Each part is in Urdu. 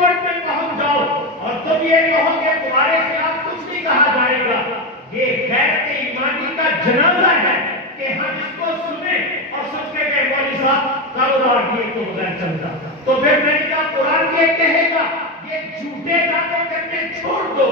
کورٹ میں پہنچ جاؤ اور تم یہ کہو کہ تمہارے خلاف کچھ نہیں کہا جائے گا، یہ غیرت ایمانی کا جنازہ ہے کہ ہم اس کو سنیں اور سن کے کہ مولوی صاحب کاروبار یہ تو غیر چلتا، تو پھر میں نے کہا قرآن یہ کہے گا یہ جھوٹے دعوے کرنے چھوڑ دو،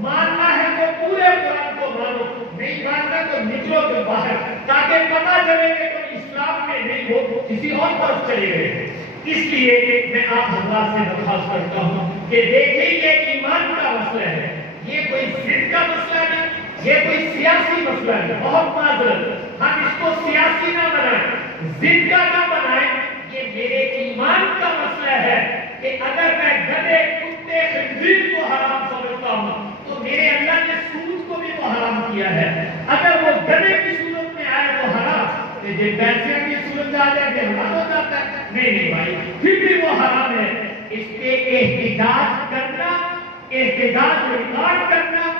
ماننا ہے تو پورے قرآن کو مانو، نہیں ماننا تو نکلو تم باہر، تاکہ پتہ چلے کہ تم اسلام میں نہیں ہو، کسی اور طرف چلے گئے۔ اس لیے میں آپ حضرات سے درخواست کرتا ہوں کہ دیکھیں یہ ایمان کا مسئلہ ہے، یہ کوئی ضد کا مسئلہ نہیں، یہ کوئی سیاسی مسئلہ نہیں، بہت معذرت، ہم اس کو سیاسی نہ بنائیں، ضد کا نہ بنائیں، یہ میرے ایمان کا مسئلہ ہے کہ اگر میں گدھے کتے خنزیر کو حرام سمجھتا ہوں تو میرے اللہ نے سود کو بھی وہ حرام کیا ہے، اگر وہ گدھے کی صورت میں آئے تو حرام، جب پیسے کی صورت میں آ جائے پھر حرام ہو جاتا ہے، نہیں بھائی پھر بھی وہ حرام ہے۔ اس پہ احتجاج کرنا، احتجاج ریکارڈ کرنا،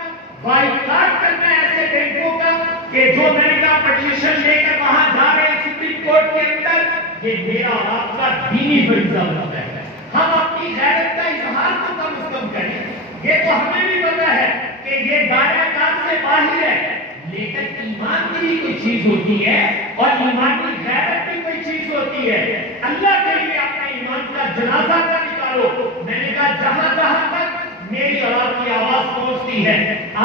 بائیکاٹ کرنا ایسے بینکوں کا کہ جو میں نے کہا پٹیشن لے کر وہاں جا رہے ہیں سپریم کورٹ کے اندر، یہ میرا اور آپ کا دینی فریضہ بنتا ہے، ہم اپنی غیرت کا اظہار تو کم از کم کریں، یہ تو ہمیں بھی پتا ہے کہ یہ دائرہ کار سے باہر ہے، لیکن ایمان کی بھی کوئی چیز ہوتی ہے اور ایمان کی غیرت بھی کوئی چیز ہوتی ہے، اللہ کے لیے اپنے ایمان کا جنازہ نہ نکالو۔ میں نے کہا جہاں جہاں تک میری اور آپ کی آواز پہنچتی ہے،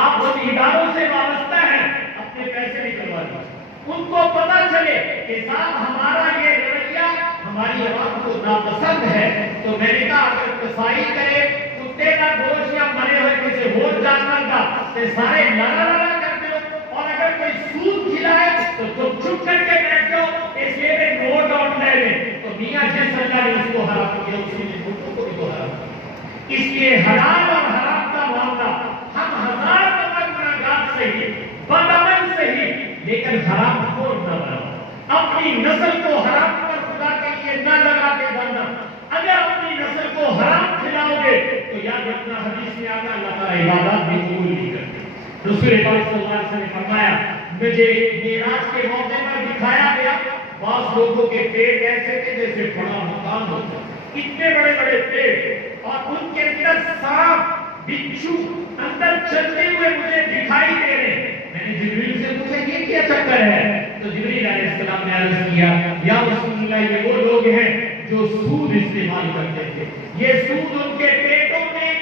آپ ان اداروں سے وابستہ ہیں، اپنے پیسے نکلوا دیجیے، ان کو پتہ چلے کہ صاحب ہمارا یہ رویہ ہماری عوام کو ناپسند ہے، تو میں نے کہا اگر کسائی کرے کتے کا گوشت یا مرے ہوئے کسی اور جانور کا تو سارے لڑا لڑا کر دو، اور اگر کوئی سود کھلائے تو تم چھپ کر کے بیٹھ جاؤ، اس لیے میں نوٹ ڈاؤن لے لیں، تو میاں جس اللہ نے اس کو حرام کیا اسی نے چھوٹوں کو بھی تو حرام کیا۔ اس لیے حلال اور حرام کا معاملہ ہم ہزار بار گناہگار صحیح، بدعمل صحیح، لیکن حرام خور نہ بناؤ، اپنی نسل کو حرام پر خدا کے لیے نہ لگا کے ڈالنا، اگر اپنی نسل کو حرام کھلاؤ گے تو یاد رکھنا حدیث میں آتا اللہ تعالیٰ عبادات بھی قبول نہیں کرتے۔ رسول پاک صلی اللہ علیہ وسلم نے فرمایا مجھے معراج کے موقع پر دکھایا گیا، بعض لوگوں کے پیٹ ایسے تھے جیسے بڑا مکان ہوتا، اتنے بڑے بڑے پیٹ، اور ان کے اندر سانپ بچھو اندر چلتے ہوئے مجھے دکھائی دے رہے۔ میں نے جبریل سے پوچھا یہ کیا چکر ہے؟ تو جبریل علیہ السلام نے عرض کیا یا رسول اللہ یہ وہ لوگ ہیں جو سود استعمال کرتے تھے، یہ سود ان کے پیٹوں میں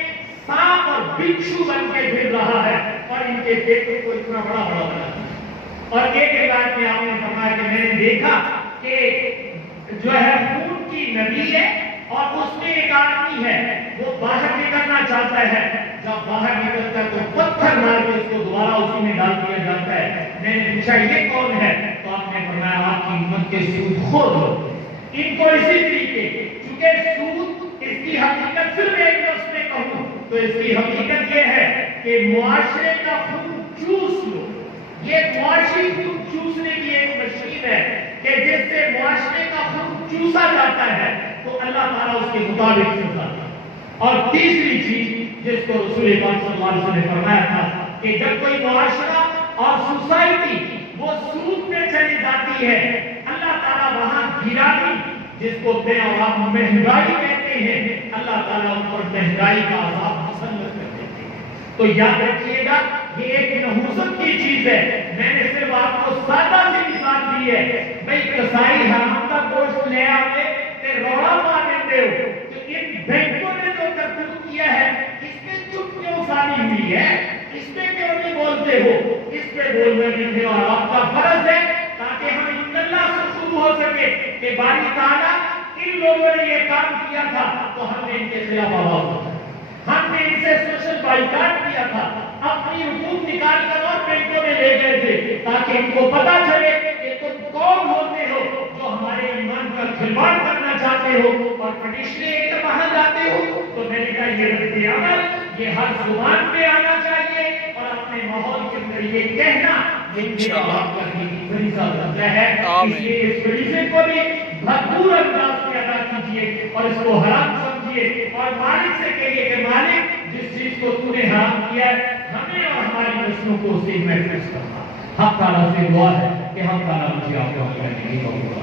سانپ اور بچھو بن کے پھر رہا ہے اور ان کے پیٹوں کو اتنا بڑا بڑا بنا دیا۔ اور ایک روایت میں آپ نے فرمایا کہ میں نے دیکھا کہ جو ہے خون کی ندی ہے اور اس میں ایک آدمی ہے وہ باہر نکلنا چاہتا ہے، جب باہر نکلتا ہے تو پتھر مار کے اس کو دوبارہ اسی میں ڈال دیا جاتا ہے۔ میں نے پوچھا یہ کون ہے؟ تو آپ نے فرمایا آپ کی امت کے سود خور ہو۔ ان کو اسی طریقے چونکہ سود اس کی حقیقت صرف ایک لفظ میں کہوں تو اس کی حقیقت یہ ہے کہ معاشرے کا خون چوس لو، یہ معاشی خون چوسنے کی ایک مشین ہے کہ جس سے معاشرے کا خون چوسا جاتا ہے تو اللہ تعالیٰ اس کے مطابق سزا دیتا ہے۔ اور تیسری چیز جس کو رسول پاک صلی اللہ علیہ وسلم نے فرمایا تھا کہ جب کوئی معاشرہ اور سوسائٹی وہ سود میں چلی جاتی ہے، اللہ تعالیٰ وہاں گرامی جس کو بے اور آپ مہنگائی کہتے ہیں، اللہ تعالیٰ ان پر مہنگائی کا عذاب مسلط کر دیتے ہیں۔ تو یاد رکھیے گا یہ ایک نحوست کی چیز ہے، میں نے صرف آپ کو سادہ سی مثال دی ہے، بھئی کسائی حرام کا گوشت لے آتے تے روڑا مار دیتے ہو، تو ان بینکوں نے جو کرتوت کیا ہے اس میں چپ کیوں ثانی ہوئی ہے، اس میں کیوں نہیں بولتے ہو؟ اس پہ بولنا نہیں ہے اور آپ کا فرض ہے تاکہ ہم اللہ سے شروع ہو سکے کہ باری تعالیٰ ان لوگوں نے یہ کام کیا تھا تو ہم نے ان کے خلاف آواز اٹھائی، ہم نے ان سے سوشل بائیکاٹ کیا تھا، اپنی حقوق نکال کر اور بینکوں میں لے گئے تھے تاکہ ان کو پتا چلے کہ تم کون ہوتے ہو جو ہمارے ایمان کا کھلواڑ کرنا چاہتے ہو اور پٹیشنیں لے کر وہاں جاتے ہو۔ تو میں نے کہا یہ رد عمل یہ ہر زبان پہ آنا چاہیے اور اپنے ماحول کے اندر یہ کہنا یہ بات کرنے کی فریضہ بنتا ہے، اس لیے اس فریضے کو بھی بھرپور انداز میں ادا کیجیے اور اس کو حرام سمجھیے اور مالک سے کہیے کہ مالک جس چیز کو تو نے حرام کیا ہے ہمیں اور ہماری نسلوں کو اسے محفوظ کرنا۔ حق تعالیٰ سے دعا ہے کہ حق تعالیٰ مجھے آپ کو کرنے کی توفیق